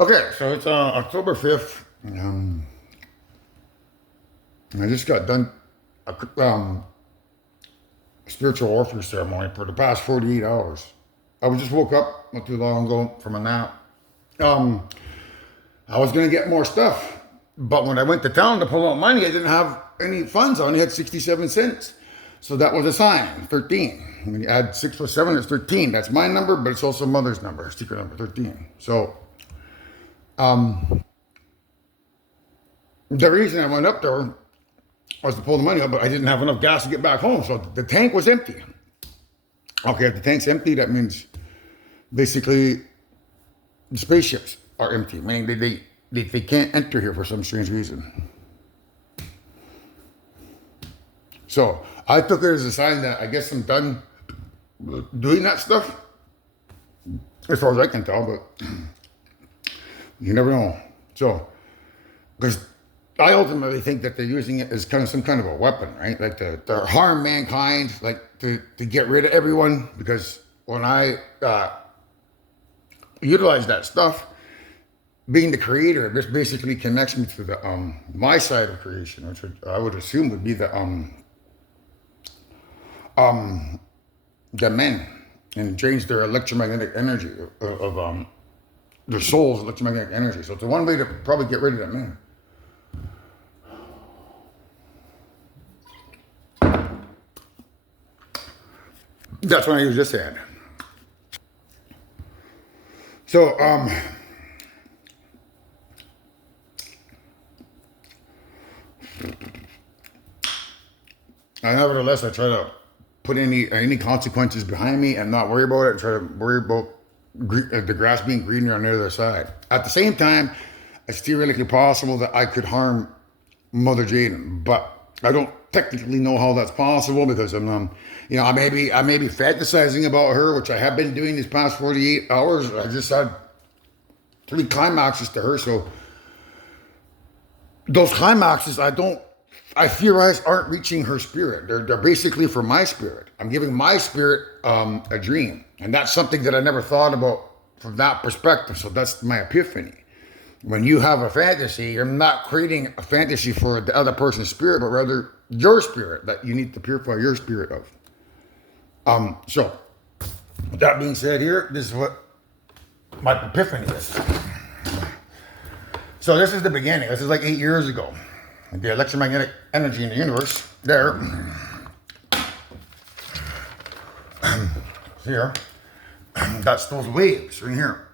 Okay, so it's October 5th. I just got done a spiritual warfare ceremony for the past 48 hours. I was just woke up not too long ago from a nap. Um, I was going to get more stuff, but when I went to town to pull out money, I didn't have any funds. I only had 67 cents. So that was a sign, 13. When you add 6 plus 7, it's 13. That's my number, but it's also mother's number, secret number, 13. So the reason I went up there was to pull the money up, but I didn't have enough gas to get back home. So the tank was empty. Okay, if the tank's empty, that means basically the spaceships are empty, meaning they can't enter here for some strange reason. So I took it as a sign that I guess I'm done doing that stuff, as far as I can tell, but you never know. So, because I ultimately think that they're using it as kind of some kind of a weapon, right? Like to harm mankind, like to get rid of everyone. Because when I utilize that stuff, being the creator, this basically connects me to the my side of creation, which I would assume would be the men, and change their electromagnetic energy of their soul's electromagnetic energy. So it's one way to probably get rid of that man. That's what I use this hand. So nevertheless, I try to put any consequences behind me and not worry about it. And try to worry about the grass being greener on the other side. At the same time, it's theoretically possible that I could harm Mother Jaden, but I don't technically know how that's possible because I may be fantasizing about her, which I have been doing these past 48 hours. I just had 3 climaxes to her, so those climaxes I theorize aren't reaching her spirit. They're basically for my spirit. I'm giving my spirit a dream, and that's something that I never thought about from that perspective. So that's my epiphany. When you have a fantasy, you're not creating a fantasy for the other person's spirit, but rather your spirit that you need to purify your spirit of. So, with that being said here, this is what my epiphany is. So this is the beginning. This is like 8 years ago. The electromagnetic energy in the universe, there, here, that's those waves right here.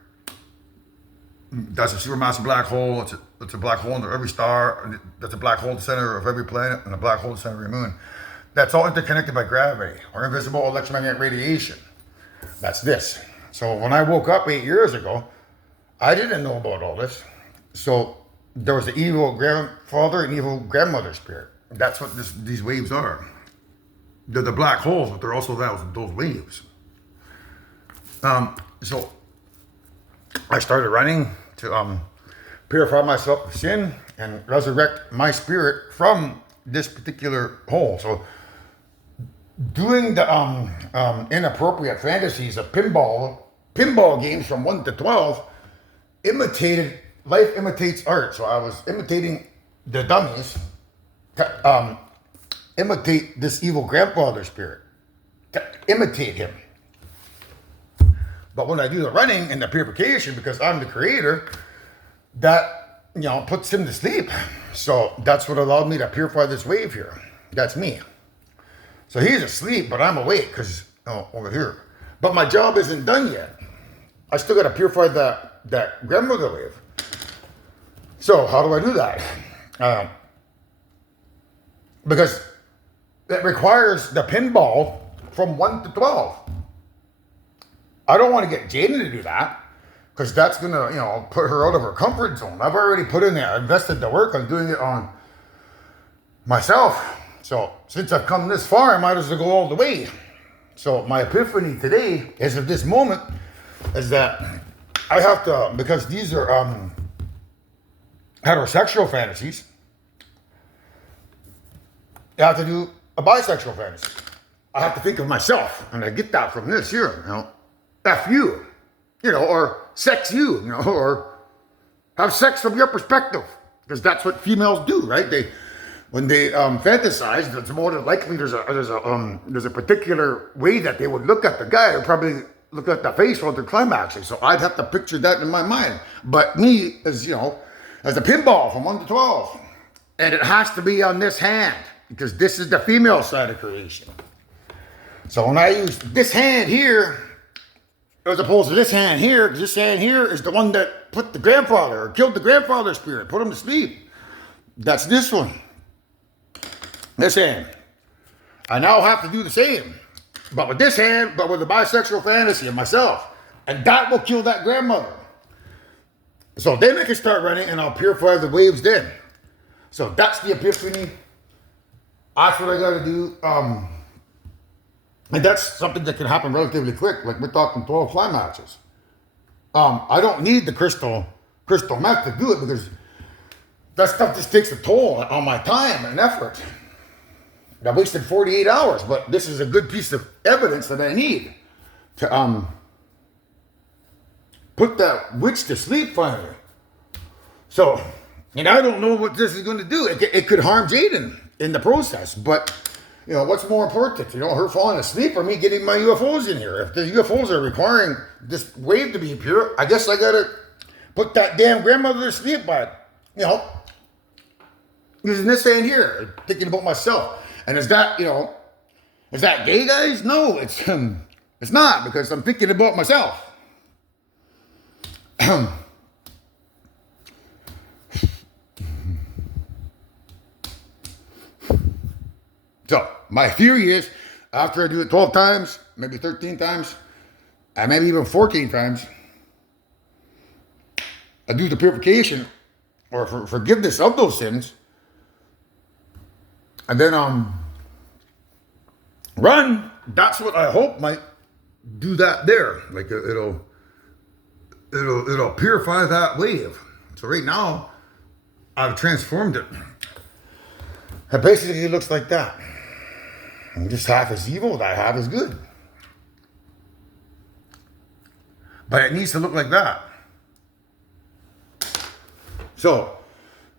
That's a supermassive black hole. It's a black hole under every star. That's a black hole in the center of every planet and a black hole in the center of every moon. That's all interconnected by gravity or invisible electromagnetic radiation. That's this. So when I woke up 8 years ago, I didn't know about all this. So there was an evil grandfather and evil grandmother spirit. That's what these waves are. They're the black holes, but they're also those waves. So I started running to purify myself of sin and resurrect my spirit from this particular hole. So doing the inappropriate fantasies of pinball games from 1 to 12 life imitates art. So I was imitating the dummies to imitate this evil grandfather spirit, to imitate him. But when I do the running and the purification, because I'm the creator, that puts him to sleep. So that's what allowed me to purify this wave here. That's me. So he's asleep, but I'm awake because over here. But my job isn't done yet. I still got to purify that grandmother wave. So how do I do that? Because it requires the pinball from 1 to 12. I don't want to get Jaden to do that because that's going to, put her out of her comfort zone. I've already put in there, invested the work on doing it on myself. So since I've come this far, I might as well go all the way. So my epiphany today is of this moment is that I have to, because these are heterosexual fantasies, I have to do a bisexual fantasy. I have to think of myself, and I get that from this here, F you, or sex you, or have sex from your perspective, because that's what females do, right? When they fantasize, it's more than likely there's a particular way that they would look at the guy, or probably look at the face while they're climaxing. So I'd have to picture that in my mind. But me, as as a pinball from 1 to 12, and it has to be on this hand, because this is the female side of creation. So when I use this hand here, as opposed to this hand here, because this hand here is the one that put the grandfather, or killed the grandfather's spirit, put him to sleep. That's this one. This hand. I now have to do the same, but with this hand, but with a bisexual fantasy of myself. And that will kill that grandmother. So then I can start running, and I'll purify the waves then. So that's the epiphany. That's what I got to do. And that's something that can happen relatively quick. Like we're talking 12 climaxes. I don't need the crystal meth to do it, because that stuff just takes a toll on my time and effort. I wasted 48 hours, but this is a good piece of evidence that I need to put that witch to sleep finally. So, and I don't know what this is going to do. It could harm Jaden in the process, but what's more important? Her falling asleep or me getting my UFOs in here? If the UFOs are requiring this wave to be pure, I guess I gotta put that damn grandmother to sleep by, using this hand here, thinking about myself. And is that gay, guys? No, it's not, because I'm thinking about myself. So my theory is, after I do it 12 times, maybe 13 times, and maybe even 14 times, I do the purification or forgiveness of those sins, and then run. That's what I hope might do that there. Like it'll purify that wave. So right now, I've transformed it. It basically looks like that. And just half is evil, that half is good. But it needs to look like that. So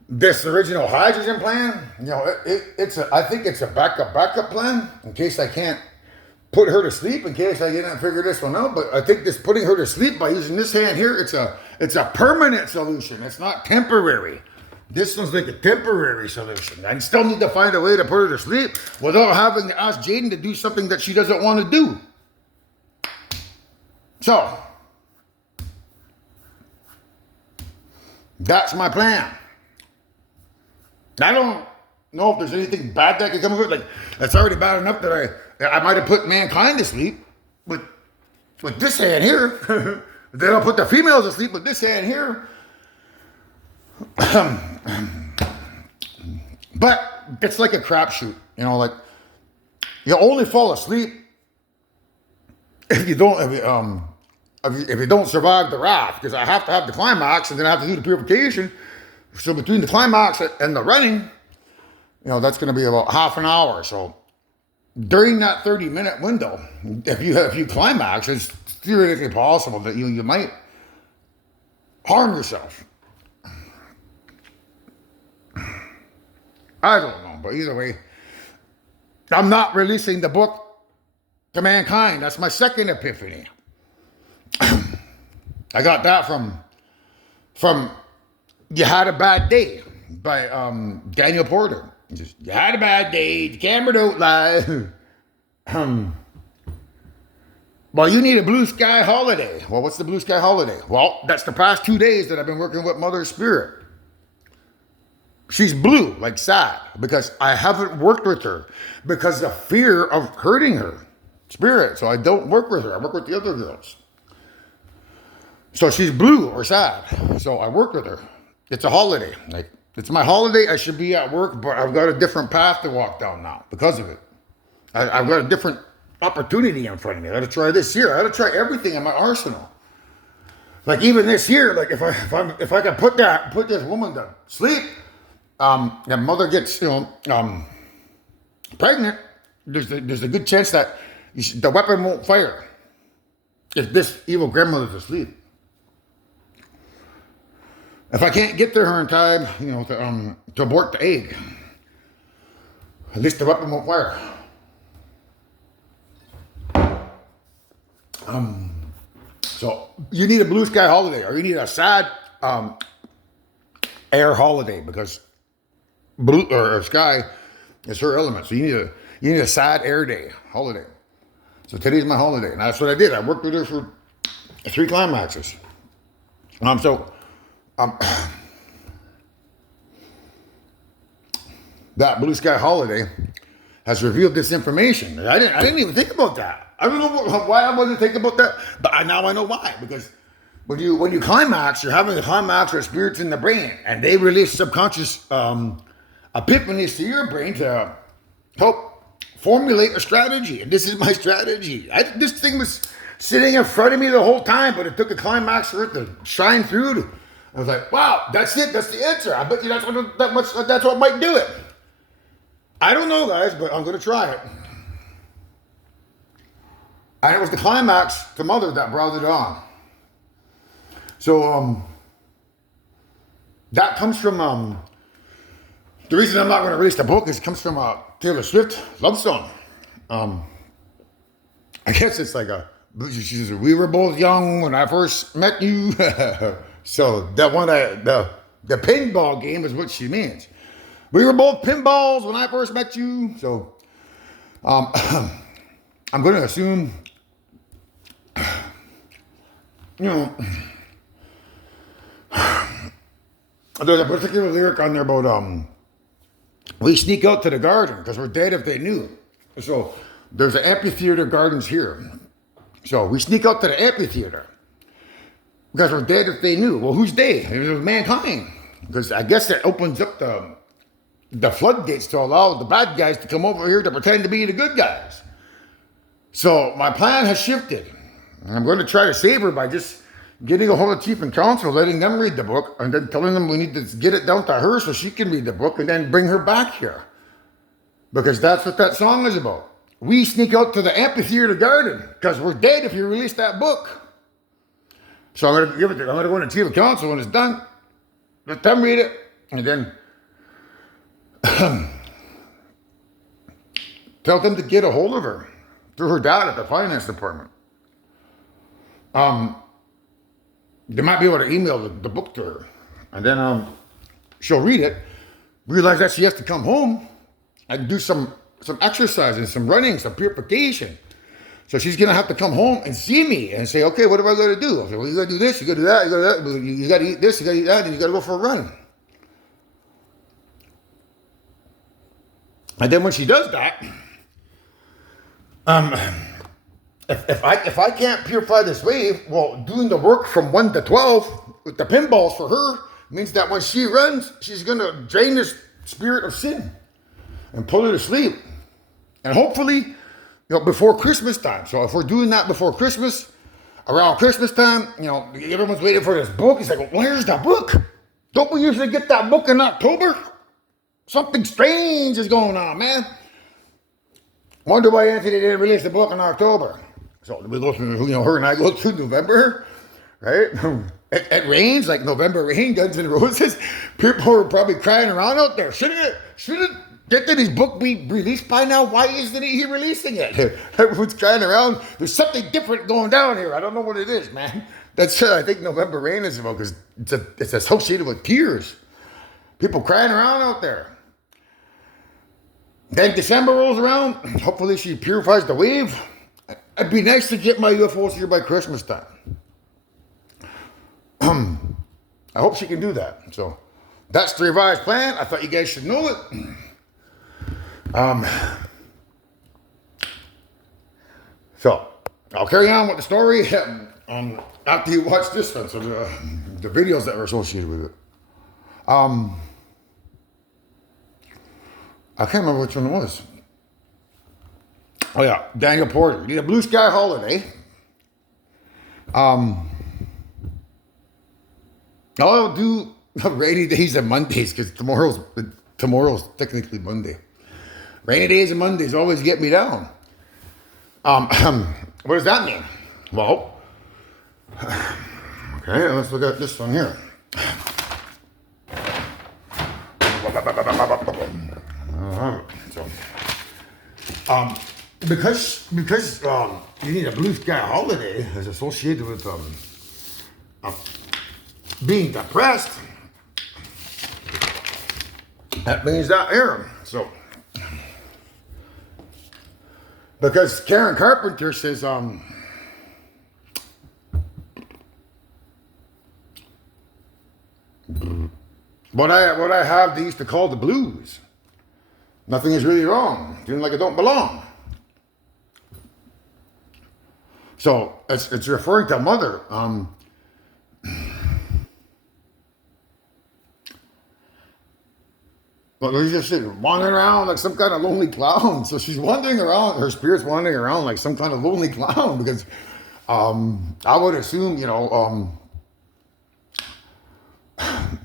this original hydrogen plan, I think it's a backup plan in case I can't put her to sleep, in case I didn't figure this one out. But I think this putting her to sleep by using this hand here, it's a permanent solution. It's not temporary. This one's like a temporary solution. I still need to find a way to put her to sleep without having to ask Jaden to do something that she doesn't want to do. So that's my plan. I don't know if there's anything bad that could come of it. Like, that's already bad enough that I might have put mankind to sleep with this hand here. Then I'll put the females to sleep with this hand here. But it's like a crapshoot, like you only fall asleep if you don't survive the raft, because I have to have the climax and then I have to do the purification. So between the climax and the running, that's going to be about half an hour. So during that 30-minute window, if you climax, it's theoretically possible that you might harm yourself. I don't know, but either way, I'm not releasing the book to mankind. That's my second epiphany. I got that from You Had a Bad Day by Daniel Porter. You had a bad day, the camera don't lie. Well, you need a blue sky holiday. Well, what's the blue sky holiday? Well, that's the past 2 days that I've been working with Mother Spirit. She's blue, like sad, because I haven't worked with her because of fear of hurting her spirit. So I don't work with her. I work with the other girls. So she's blue or sad. So I work with her. It's a holiday. Like, it's my holiday. I should be at work, but I've got a different path to walk down now because of it. I've got a different opportunity in front of me. I got to try this here. I got to try everything in my arsenal. Like even this here, like if I can put this woman to sleep, and mother gets pregnant, there's a good chance that the weapon won't fire if this evil grandmother's asleep. If I can't get there in time, to abort the egg, at least the weapon won't fire. So you need a blue sky holiday, or you need a sad air holiday, because blue or sky is her element. So you need a sad air day holiday. So today's my holiday, and that's what I did. I worked with her for 3 climaxes. That blue sky holiday has revealed this information. I didn't even think about that. I don't know why I wasn't thinking about that, but now I know why. Because when you climax, you're having a climax with spirits in the brain, and they release subconscious epiphanies to your brain to help formulate a strategy. And this is my strategy. This thing was sitting in front of me the whole time, but it took a climax for it to shine through. I was like, wow, that's it. That's the answer. I bet you that's what might do it. I don't know, guys, but I'm going to try it. And it was the climax to Mother that brought it on. So, that comes from, the reason I'm not going to release the book is it comes from Taylor Swift love song. I guess it's like we were both young when I first met you. So that one, the pinball game is what she means. We were both pinballs when I first met you. So, I'm going to assume, there's a particular lyric on there about, we sneak out to the garden because we're dead if they knew. So there's an amphitheater gardens here. So we sneak out to the amphitheater because we're dead if they knew. Well, who's they? It was mankind. Because I guess it opens up the floodgates to allow the bad guys to come over here to pretend to be the good guys. So my plan has shifted. I'm going to try to save her by just getting a hold of Chief and Council, letting them read the book, and then telling them we need to get it down to her so she can read the book, and then bring her back here. Because that's what that song is about. We sneak out to the amphitheater garden because we're dead if you release that book. So I'm going to go into Chief and Council when it's done. Let them read it, and then tell them to get a hold of her through her dad at the finance department. They might be able to email the book to her, and then she'll read it, realize that she has to come home and do some exercises, some running, some purification. So she's gonna have to come home and see me and say, okay, what am I gonna do? I say, well, you gotta do this, you gotta do that, you gotta eat this, you gotta eat that, and you gotta go for a run. And then when she does that, if I can't purify this wave, well, doing the work from 1 to 12 with the pinballs for her means that when she runs, she's gonna drain this spirit of sin and pull her to sleep. And hopefully, before Christmas time. So if we're doing that before Christmas, around Christmas time, everyone's waiting for this book. It's like, well, where's the book? Don't we usually get that book in October? Something strange is going on, man. Wonder why Anthony didn't release the book in October. So we go through, her and I go through November, right? It rains, like November rain, Guns N' Roses. People are probably crying around out there. Didn't his book be released by now? Why isn't he releasing it? Everyone's crying around. There's something different going down here. I don't know what it is, man. That's I think November rain is about, because it's associated with tears. People crying around out there. Then December rolls around. Hopefully she purifies the wave. It'd be nice to get my UFOs here by Christmas time. I hope she can do that. So that's the revised plan. I thought you guys should know it. So I'll carry on with the story after you watch this one. So the videos that are associated with it. I can't remember which one it was. Oh yeah, Daniel Porter. You need a blue sky holiday. I'll do rainy days and Mondays because tomorrow's technically Monday. Rainy days and Mondays always get me down. What does that mean? Well, okay, let's look at this one here. Because you need a blue sky holiday is associated with uh, being depressed. That means that here. So because Karen Carpenter says what I have they used to call the blues. Nothing is really wrong. Feeling like I don't belong. So it's referring to a mother. But we just said wandering around like some kind of lonely clown. So she's wandering around, her spirit's wandering around like some kind of lonely clown because I would assume,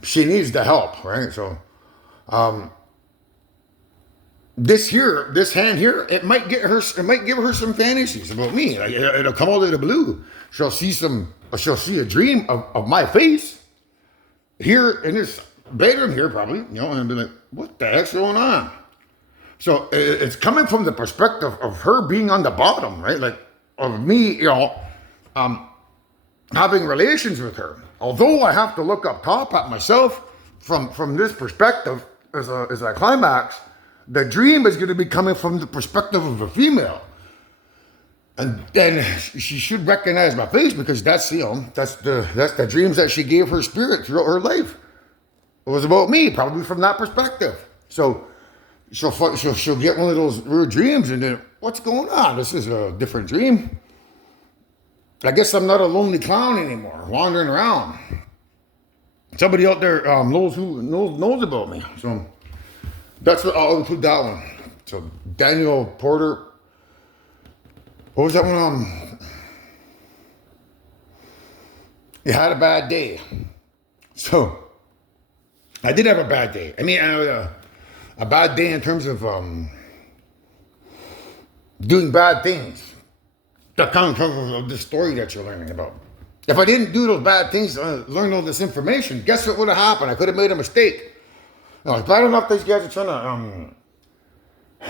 she needs the help, right? So this hand here, it might give her some fantasies about me. Like, it'll come out of the blue. She'll see a dream of my face here in this bedroom here, probably, and be like, what the heck's going on? So it's coming from the perspective of her being on the bottom, right? Like of me, having relations with her. Although I have to look up top at myself from this perspective as a climax, the dream is going to be coming from the perspective of a female. And then she should recognize my face because that's the dreams that she gave her spirit throughout her life. It was about me, probably from that perspective. So she'll get one of those weird dreams and then, what's going on? This is a different dream. I guess I'm not a lonely clown anymore, wandering around. Somebody out there knows about me. So that's what I'll include that one. So Daniel Porter. What was that one? You had a bad day. So I did have a bad day. I mean, a bad day in terms of doing bad things. The kind of the story that you're learning about. If I didn't do those bad things, learn all this information, guess what would have happened? I could have made a mistake. Now, it's bad enough these guys are trying to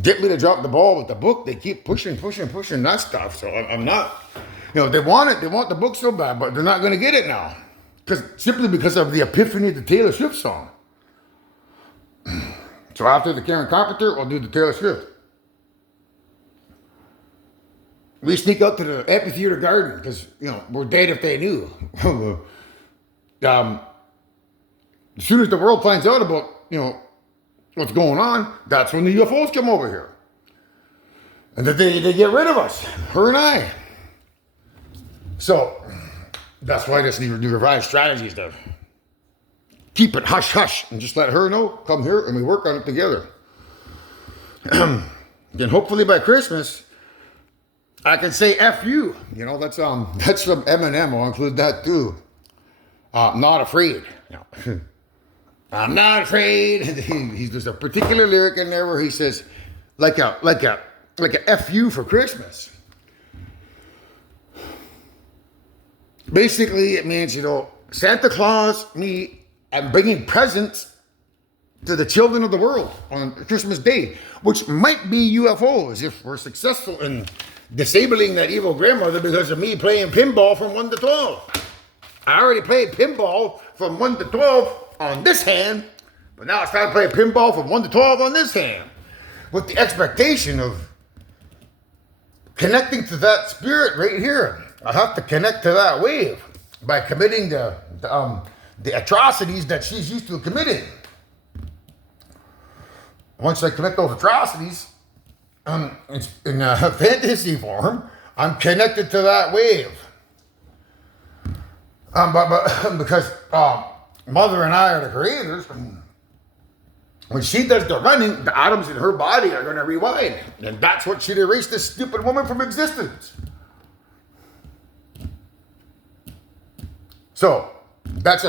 get me to drop the ball with the book. They keep pushing that stuff. So I'm not, they want the book so bad, but they're not going to get it now. Simply because of the epiphany of the Taylor Swift song. So after the Karen Carpenter, I'll do the Taylor Swift. We sneak out to the amphitheater garden because, we're dead if they knew. As soon as the world finds out about, what's going on, that's when the UFOs come over here. And that they get rid of us, her and I. So that's why I just need to revise strategies to keep it hush-hush and just let her know, come here, and we work on it together. Then hopefully by Christmas, I can say F you. That's from Eminem. I'll include that too. Not afraid. I'm not afraid. There's a particular lyric in there where he says, like a F you for Christmas. Basically, it means, Santa Claus, me, I'm bringing presents to the children of the world on Christmas Day, which might be UFOs if we're successful in disabling that evil grandmother because of me playing pinball from 1 to 12. I already played pinball from 1 to 12 on this hand, but now it's time to play pinball from 1 to 12 on this hand, with the expectation of connecting to that spirit right here. I have to connect to that wave by committing the atrocities that she's used to committing. Once I commit those atrocities, it's in a fantasy form, I'm connected to that wave. But because Mother and I are the creators, when she does the running, the atoms in her body are going to rewind. And that's what should erase this stupid woman from existence. So, that's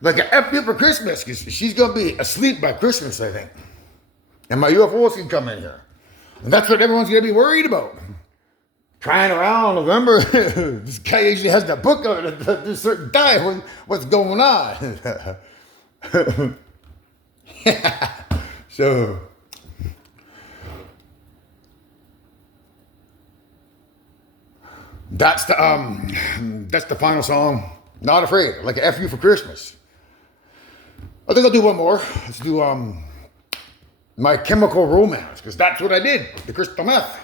like an F you for Christmas, because she's going to be asleep by Christmas, I think. And my UFOs can come in here. And that's what everyone's going to be worried about. Trying around November, this guy usually has the book out at this certain time. What's going on? So, That's the final song. Not Afraid, like a F you for Christmas. I think I'll do one more. Let's do My Chemical Romance, because that's what I did. The crystal meth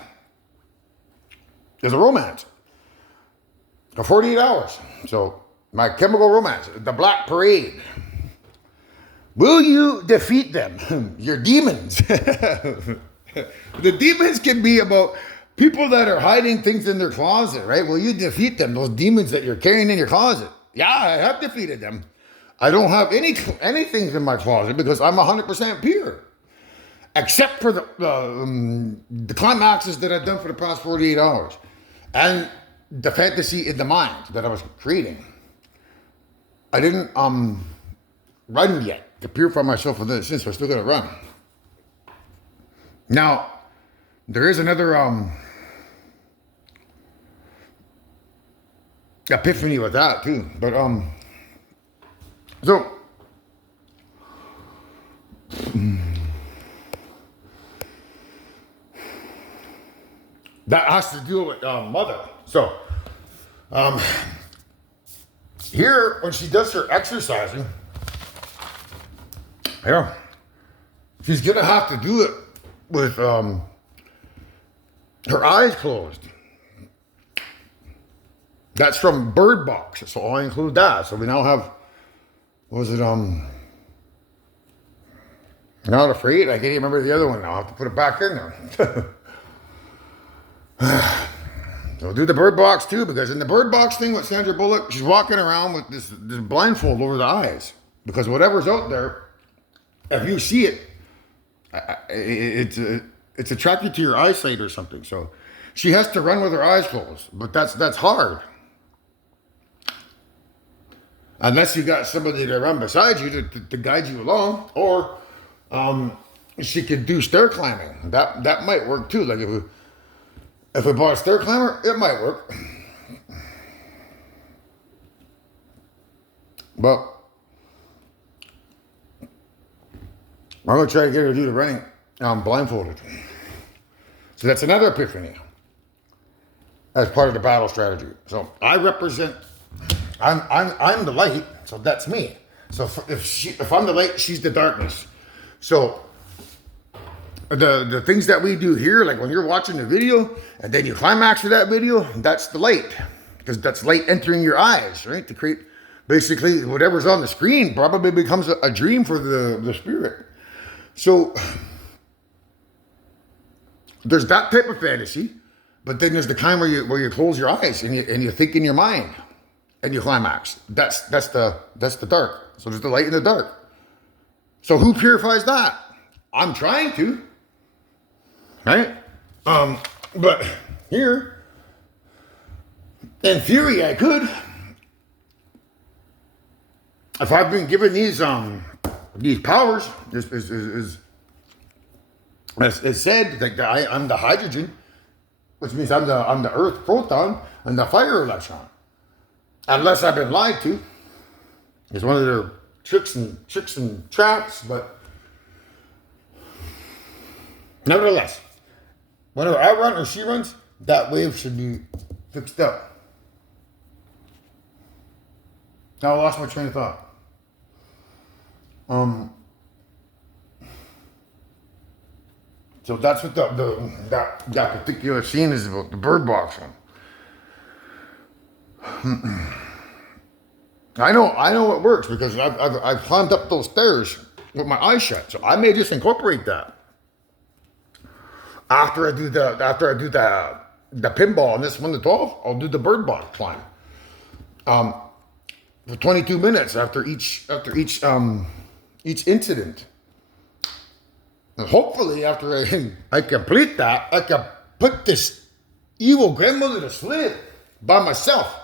is a romance for 48 hours. So My Chemical Romance, the Black Parade. Will you defeat them? Your demons. The demons can be about people that are hiding things in their closet, right? Will you defeat them? Those demons that you're carrying in your closet. Yeah, I have defeated them. I don't have anything in my closet because I'm 100% pure. Except for the climaxes that I've done for the past 48 hours. And the fantasy in the mind that I was creating. I didn't run yet to purify myself from this, so I still gotta run. Now, there is another epiphany with that too. But so that has to do with mother. So here when she does her exercising, yeah, she's gonna have to do it with her eyes closed. That's from Bird Box, so I'll include that. So we now have, what was it, Not Afraid? I can't even remember the other one now. I'll have to put it back in there. So do the Bird Box too, because in the Bird Box thing with Sandra Bullock, she's walking around with this blindfold over the eyes. Because whatever's out there, if you see it, it's attracted to your eyesight or something. So she has to run with her eyes closed, but that's hard. Unless you got somebody to run beside you to guide you along, or she could do stair climbing. That might work too. Like if we bought a stair climber, it might work. But I'm gonna try to get her to do the running blindfolded. So that's another epiphany as part of the battle strategy. So I represent. I'm the light, so that's me. So if I'm the light, she's the darkness. So the things that we do here, like when you're watching the video and then you climax to that video, that's the light, because that's light entering your eyes, right? To create basically whatever's on the screen probably becomes a dream for the spirit. So there's that type of fantasy, but then there's the kind where you close your eyes and you think in your mind. And you climax. That's the dark. So there's the light and the dark. So who purifies that? I'm trying to. Right? But here, in theory, I could. If I've been given these powers, is said that I'm the hydrogen, which means I'm the earth proton and the fire electron. Unless I've been lied to. It's one of their tricks and traps, but nevertheless, whenever I run or she runs, that wave should be fixed up. Now I lost my train of thought. So that's what that particular scene is about, the Bird Box one. I know it works because I've climbed up those stairs with my eyes shut. So I may just incorporate that after I do the pinball on this 1 to 12. I'll do the Bird Box climb for 22 minutes after each incident. And hopefully after I complete that, I can put this evil grandmother to sleep by myself.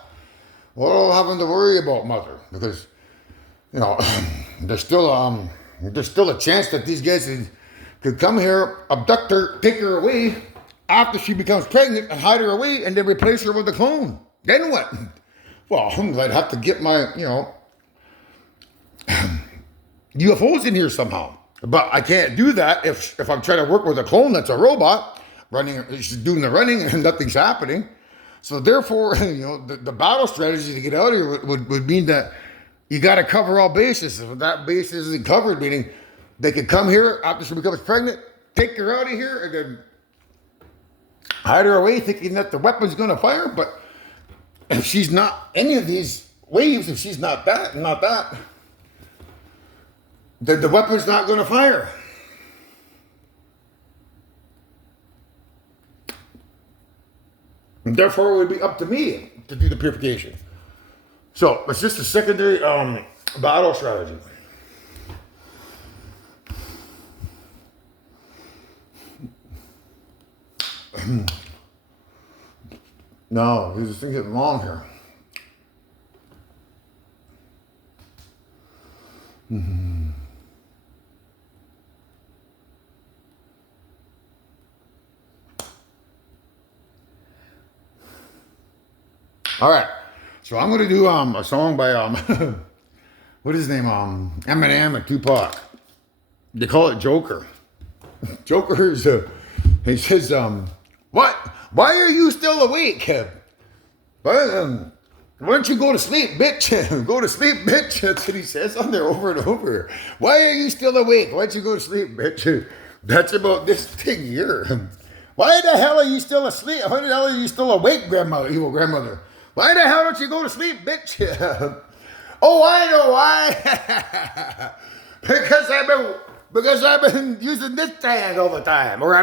Well, having to worry about mother, because there's still a chance that these guys could come here, abduct her, take her away after she becomes pregnant, and hide her away, and then replace her with a clone. Then what? Well, I'd have to get my UFOs in here somehow, but I can't do that if I'm trying to work with a clone that's a robot running. She's doing the running and nothing's happening. So therefore, the battle strategy to get out of here would mean that you got to cover all bases. If that base isn't covered, meaning they could come here after she becomes pregnant, take her out of here, and then hide her away thinking that the weapon's going to fire. But if she's not any of these waves, if she's not that and not that, then the weapon's not going to fire. And therefore, it would be up to me to do the purification. So it's just a secondary battle strategy. No, this thing's getting long here. All right, so I'm gonna do a song by what is his name, Eminem and Tupac. They call it Joker. Joker is he says what? Why are you still awake? Why don't you go to sleep, bitch? Go to sleep, bitch. That's what he says on there over and over. Why are you still awake? Why don't you go to sleep, bitch? That's about this thing here. Why the hell are you still asleep? Why the hell are you still awake, grandmother, evil grandmother? Why the hell don't you go to sleep, bitch? Oh, I know why. because I've been using this thing all the time. Or I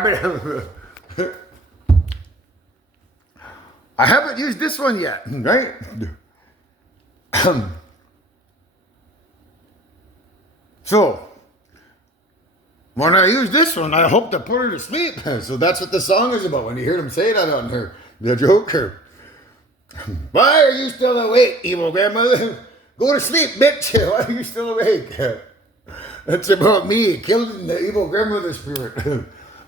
haven't used this one yet, right? So, when I use this one, I hope to put her to sleep. So that's what the song is about. When you hear them say that on her, the Joker. Why are you still awake, evil grandmother? Go to sleep, bitch. Why are you still awake? That's about me killing the evil grandmother spirit.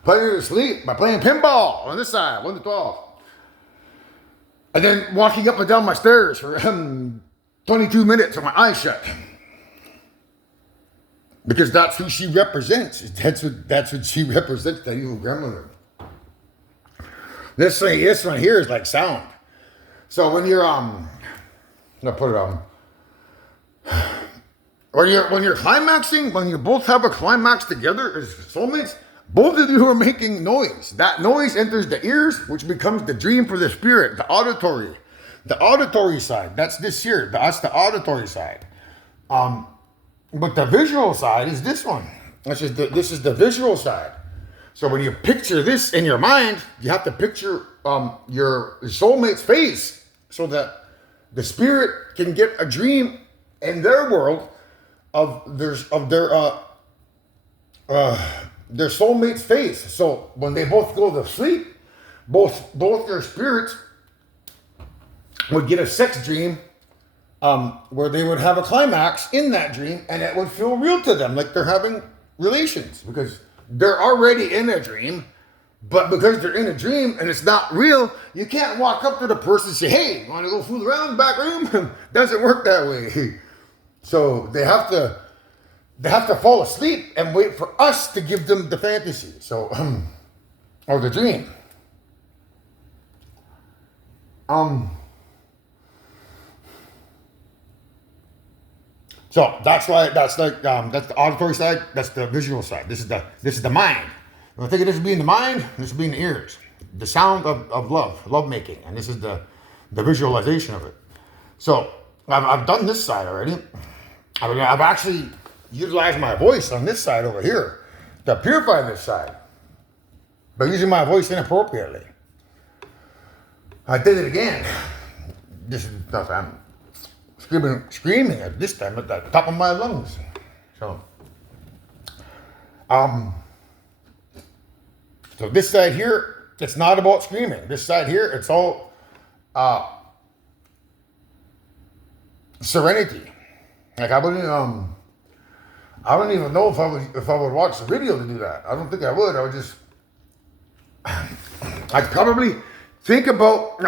Putting her to sleep by playing pinball on this side, 1 to 12. And then walking up and down my stairs for 22 minutes with my eyes shut. Because that's who she represents. That's what she represents, that evil grandmother. This one here is like sound. So when you're I'll put it on. When you're climaxing, when you both have a climax together as soulmates, both of you are making noise. That noise enters the ears, which becomes the dream for the spirit, the auditory. The auditory side, that's this here. That's the auditory side. But the visual side is this one. This is the visual side. So when you picture this in your mind, you have to picture your soulmate's face so that the spirit can get a dream in their world of their soulmate's face. So when they both go to sleep, both their spirits would get a sex dream where they would have a climax in that dream, and it would feel real to them, like they're having relations, because they're already in a dream. But because they're in a dream and it's not real, you can't walk up to the person and say, hey, want to go fool around in the back room? Doesn't work that way. So they have to fall asleep and wait for us to give them the fantasy. So, or the dream. So that's why that's the auditory side. That's the visual side. This is the mind. When I think of this being the mind, this being the ears, the sound of love making, and this is the visualization of it. So I've done this side already. I've actually utilized my voice on this side over here to purify this side by using my voice inappropriately. I did it again. This is stuff I'm screaming at this time at the top of my lungs. So this side here, it's not about screaming. This side here, it's all serenity. Like I don't even know if I would watch the video to do that. I don't think I would. I would just, I'd probably think about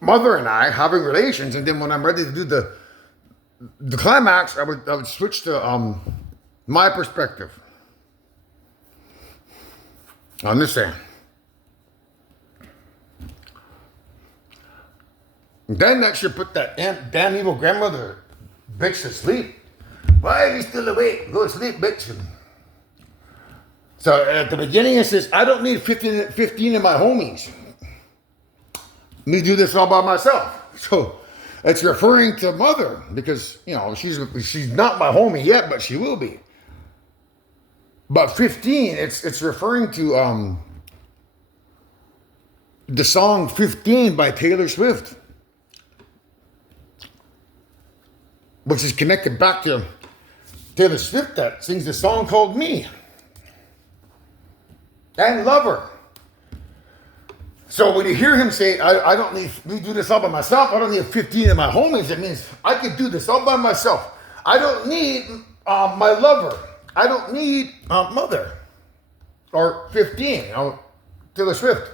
mother and I having relations, and then when I'm ready to do the climax, I would switch to my perspective. Understand? Then that should put that damn evil grandmother bitch to sleep. Why are you still awake? Go to sleep, bitch. So at the beginning it says, I don't need 15 of my homies. Me do this all by myself. So it's referring to mother because, you know, she's not my homie yet, but she will be. But 15, it's referring to the song 15 by Taylor Swift, which is connected back to Taylor Swift that sings the song called Me and Lover. So when you hear him say, I don't need, me do this all by myself, I don't need 15 of my homies, it means I could do this all by myself. I don't need my lover. I don't need mother. Or 15, you know, Taylor Swift.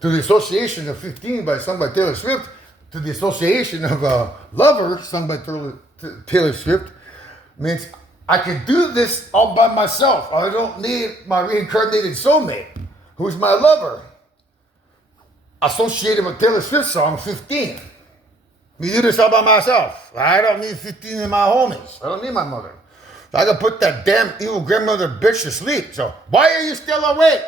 To the association of 15 by sung by Taylor Swift, to the association of Lover sung by Taylor Swift, means I can do this all by myself. I don't need my reincarnated soulmate, who's my lover. Associated with Taylor Swift song 15. Me do this all by myself. I don't need 15 of my homies. I don't need my mother. I can put that damn evil grandmother bitch to sleep. So why are you still awake?